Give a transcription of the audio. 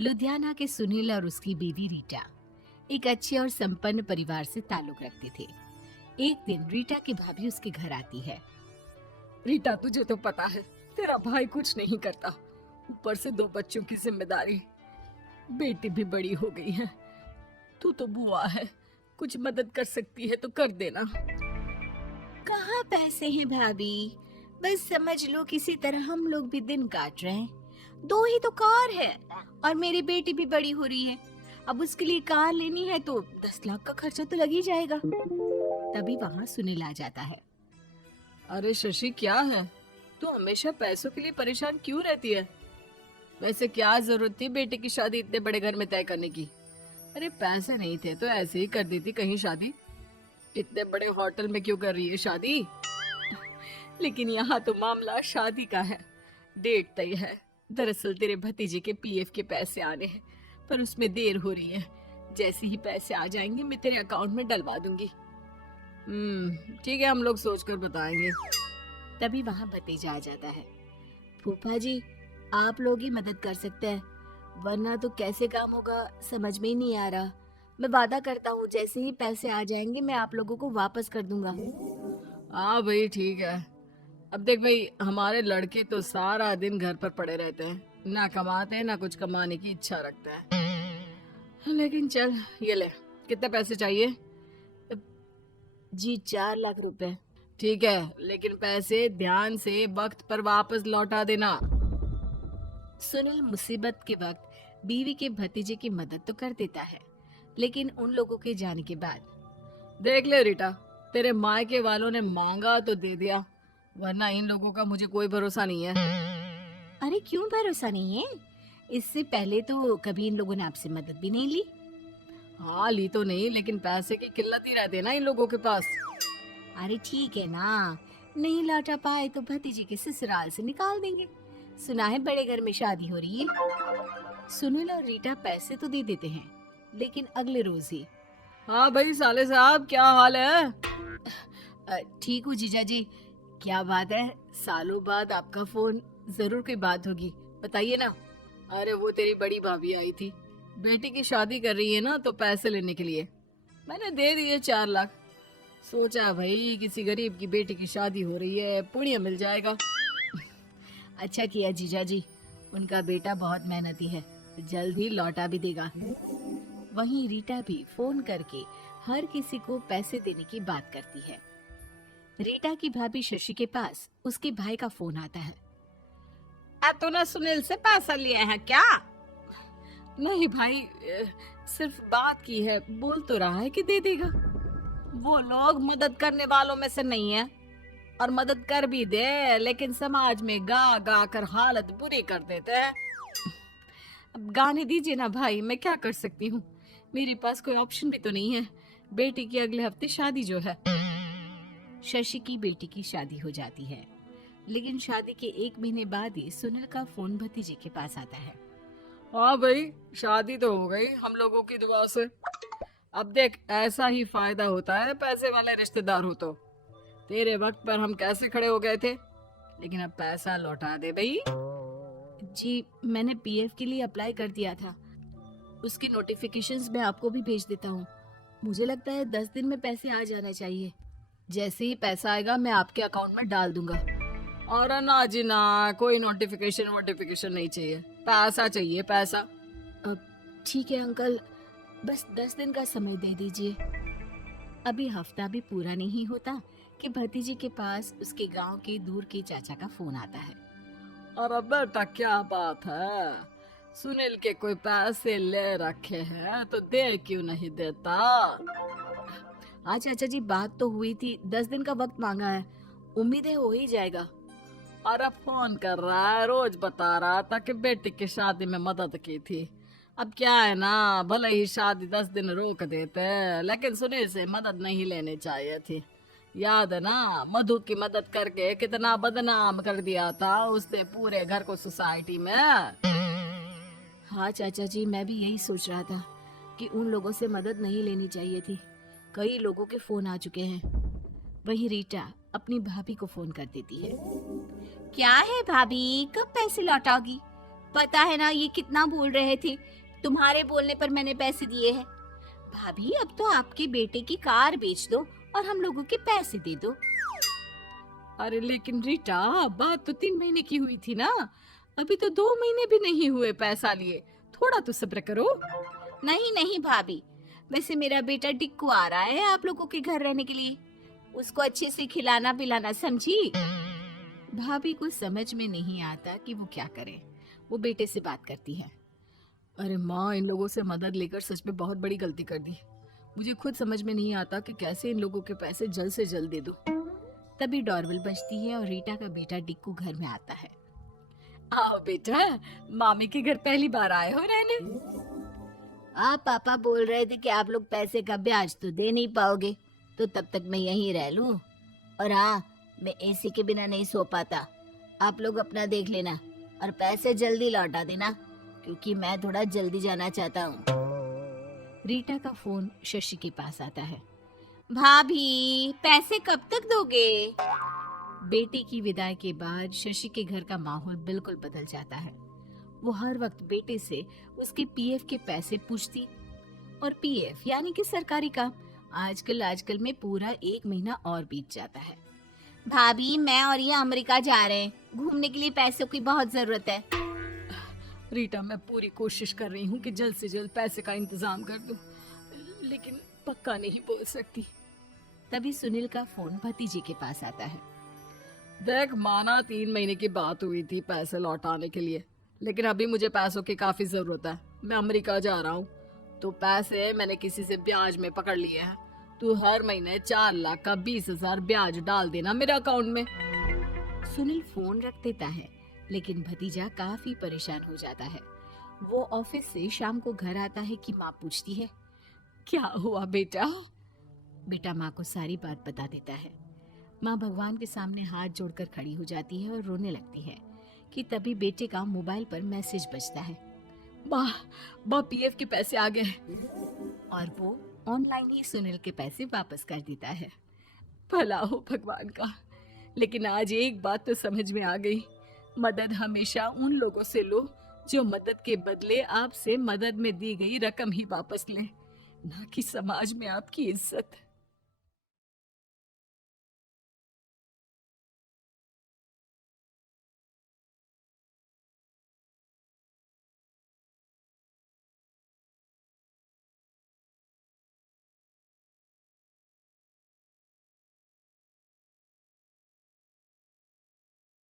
लुधियाना के सुनील और उसकी बीवी रीटा एक अच्छे और संपन्न परिवार से ताल्लुक रखते थे। एक दिन रीटा की भाभी उसके घर आती है। रीटा, तुझे तो पता है तेरा भाई कुछ नहीं करता, ऊपर से 2 बच्चों की जिम्मेदारी, बेटी भी बड़ी हो गई है। तू तो बुआ है, कुछ मदद कर सकती है तो कर देना। कहाँ पैसे हैं भाभी, बस समझ लो किसी तरह हम लोग भी दिन काट रहे हैं। 2 ही तो कार है और मेरी बेटी भी बड़ी हो रही है। अब उसके लिए कार लेनी है तो 10 लाख का खर्चा तो लग ही जाएगा। तभी वहाँ सुनील आ जाता है। अरे शशि, क्या है, तू हमेशा पैसों के लिए परेशान क्यों रहती है? वैसे क्या जरूरत थी बेटे की शादी इतने बड़े घर में तय करने की? अरे पैसे नहीं थे तो ऐसे ही कर देती कहीं शादी। इतने बड़े होटल में क्यों कर रही है शादी? लेकिन यहाँ तो मामला शादी का है, डेट तय है। दरअसल तेरे भतीजे के पीएफ के पैसे आने हैं, पर उसमें देर हो रही है। जैसे ही पैसे आ जाएंगे मैं तेरे अकाउंट में डलवा दूंगी। ठीक है, हम लोग सोच कर बताएंगे। तभी वहाँ भतीजा आ जाता है। फूफा जी, आप लोग ही मदद कर सकते हैं, वरना तो कैसे काम होगा समझ में ही नहीं आ रहा। मैं वादा करता हूँ जैसे ही पैसे आ जाएंगे मैं आप लोगों को वापस कर दूंगा। हाँ भाई, ठीक है। अब देख भाई, हमारे लड़के तो सारा दिन घर पर पड़े रहते हैं, ना कमाते हैं ना कुछ कमाने की इच्छा रखते हैं। लेकिन चल, ये ले, कितने पैसे चाहिए? जी 4 लाख रुपए। ठीक है, लेकिन पैसे ध्यान से वक्त पर वापस लौटा देना। सुनील मुसीबत के वक्त बीवी के भतीजे की मदद तो कर देता है, लेकिन उन लोगों के जाने के बाद देख ले रीटा, तेरे मायके वालों ने मांगा तो दे दिया, वरना इन लोगों का मुझे कोई भरोसा नहीं है। अरे क्यों भरोसा नहीं है? इससे पहले तो कभी इन लोगों ने आपसे मदद भी नहीं ली। हाँ, ली तो नहीं, लेकिन पैसे की किल्लत ही रहती है ना इन लोगों के पास। अरे ठीक है ना, नहीं लौटा पाए तो भतीजे के ससुराल से निकाल देंगे। सुना है बड़े घर में शादी हो रही है। सुनील और रीटा पैसे तो दे देते हैं, लेकिन अगले रोज ही। हाँ भाई साले साहब, क्या हाल है? ठीक हूँ जीजा जी। क्या बात है, सालों बाद आपका फोन, जरूर कोई बात होगी, बताइए ना। अरे वो तेरी बड़ी भाभी आई थी, बेटी की शादी कर रही है ना, तो पैसे लेने के लिए मैंने दे दिए 4 लाख। सोचा भाई किसी गरीब की बेटी की शादी हो रही है, पुण्य मिल जाएगा। अच्छा किया जीजा जी, उनका बेटा बहुत मेहनती है, जल्द ही लौटा भी देगा। वहीं रीटा भी फोन करके हर किसी को पैसे देने की बात करती है। रीटा की भाभी शशि के पास उसके भाई का फोन आता है। तूने सुनील से पैसा लिया है क्या? नहीं भाई, सिर्फ बात की है, बोल तो रहा है कि दे देगा। वो लोग मदद करने वालों में से नहीं है, और मदद कर भी दे लेकिन समाज में गा गा कर हालत बुरी कर देते हैं। अब गाने दीजिए ना भाई, मैं क्या कर सकती हूँ, मेरे पास कोई ऑप्शन भी तो नहीं है। बेटी की अगले हफ्ते शादी जो है। शशि की बेटी की शादी हो जाती है, लेकिन शादी के 1 महीने बाद ही सुनील का फोन भतीजे के पास आता है। हाँ भाई, शादी तो हो गई हम लोगों की दुआ से। अब देख, ऐसा ही फायदा होता है पैसे वाले रिश्तेदार हो तो। तेरे वक्त पर हम कैसे खड़े हो गए थे, लेकिन अब पैसा लौटा दे भाई। जी मैंने पीएफ के लिए अप्लाई कर दिया था, उसकी नोटिफिकेशंस मैं आपको भी भेज देता हूँ। मुझे लगता है 10 दिन में पैसे आ जाना चाहिए। जैसे ही पैसा आएगा मैं आपके अकाउंट में डाल दूंगा। और ना जी ना, कोई नोटिफिकेशन नहीं चाहिए, पैसा चाहिए, पैसा। अब ठीक है अंकल, बस 10 दिन का समय दे दीजिए। अभी हफ्ता भी पूरा नहीं होता कि भतीजे के पास उसके गांव के दूर के चाचा का फोन आता है। और बेटा क्या बात है, सुनील के कोई पैसे ले रखे हैं तो दे क्यों नहीं देता? हाँ चाचा जी, बात तो हुई थी, 10 दिन का वक्त मांगा है, उम्मीद है हो ही जाएगा। अरे फोन कर रहा है, रोज बता रहा था कि बेटी की शादी में मदद की थी। अब क्या है ना, भले ही शादी 10 दिन रोक देते, लेकिन सुनील से मदद नहीं लेनी चाहिए थी। याद है ना, मधु की मदद करके कितना बदनाम कर दिया था उसने पूरे घर को सोसाइटी में। हाँ चाचा जी, मैं भी यही सोच रहा था कि उन लोगों से मदद नहीं लेनी चाहिए थी। कई लोगों के फोन आ चुके हैं। वही रीटा अपनी भाभी को फोन कर देती है। क्या है भाभी, कब पैसे लौटाओगी? पता है ना ये कितना बोल रहे थे, तुम्हारे बोलने पर मैंने पैसे दिए हैं। भाभी अब तो आपके बेटे की कार बेच दो और हम लोगों के पैसे दे दो। अरे लेकिन रीटा, बात तो 3 महीने की हुई थी ना, अभी तो 2 महीने भी नहीं हुए पैसा लिए, थोड़ा तो सब्र करो। नहीं नहीं भाभी, वैसे मेरा बेटा टिक्कू आ रहा है आप लोगों के घर रहने के लिए, उसको अच्छे से खिलाना पिलाना, समझी? भाभी को समझ में नहीं आता कि वो क्या करे। वो बेटे से बात करती है। अरे माँ, इन लोगों से मदद लेकर सच में बहुत बड़ी गलती कर दी। मुझे खुद समझ में नहीं आता कि कैसे इन लोगों के पैसे जल्द से जल्द दे दूं। तभी डोरबेल बजती है और रीटा का बेटा टिक्कू घर में आता है। आओ बेटा, मामी के घर पहली बार आए हो रहने? आप पापा बोल रहे थे कि आप लोग पैसे का ब्याज तो दे नहीं पाओगे, तो तब तक मैं यहीं रह लूं। और हाँ, मैं एसी के बिना नहीं सो पाता। आप लोग अपना देख लेना और पैसे जल्दी लौटा देना, क्योंकि मैं थोड़ा जल्दी जाना चाहता हूँ। रीटा का फोन शशि के पास आता है। भाभी, पैसे कब तक दोगे? बेटे की विदाई के बाद शशि के घर का माहौल बिल्कुल बदल जाता है। वो हर वक्त बेटे से उसके पीएफ के पैसे पूछती, और पीएफ यानी कि सरकारी काम। आजकल में पूरा 1 महीना और बीत जाता है। भाभी, मैं और ये अमेरिका जा रहे हैं, घूमने के लिए पैसों की बहुत जरूरत है। रीटा, मैं पूरी कोशिश कर रही हूँ कि जल्द से जल्द पैसे का इंतजाम कर दूं, लेकिन पक्का नहीं बोल सकती। तभी सुनील का फोन भतीजे के पास आता है। देख माना 3 महीने की बात हुई थी पैसे लौटाने के लिए, लेकिन अभी मुझे पैसों की काफी जरूरत है। मैं अमेरिका जा रहा हूँ, तो पैसे मैंने किसी से ब्याज में पकड़ लिए हैं। तू हर महीने 4 लाख का 20,000 ब्याज डाल देना मेरे अकाउंट में। सुनील फोन रख देता है, लेकिन भतीजा काफी परेशान हो जाता है। वो ऑफिस से शाम को घर आता है कि माँ पूछती है, क्या हुआ बेटा? बेटा माँ को सारी बात बता देता है। माँ भगवान के सामने हाथ जोड़कर खड़ी हो जाती है और रोने लगती है कि तभी बेटे का मोबाइल पर मैसेज बजता है। माँ, पीएफ के पैसे आ गए। और वो ऑनलाइन ही सुनील के पैसे वापस कर देता है। भला हो भगवान का। लेकिन आज एक बात तो समझ में आ गई, मदद हमेशा उन लोगों से लो जो मदद के बदले आपसे मदद में दी गई रकम ही वापस लें, ना कि समाज में आपकी इज्जत।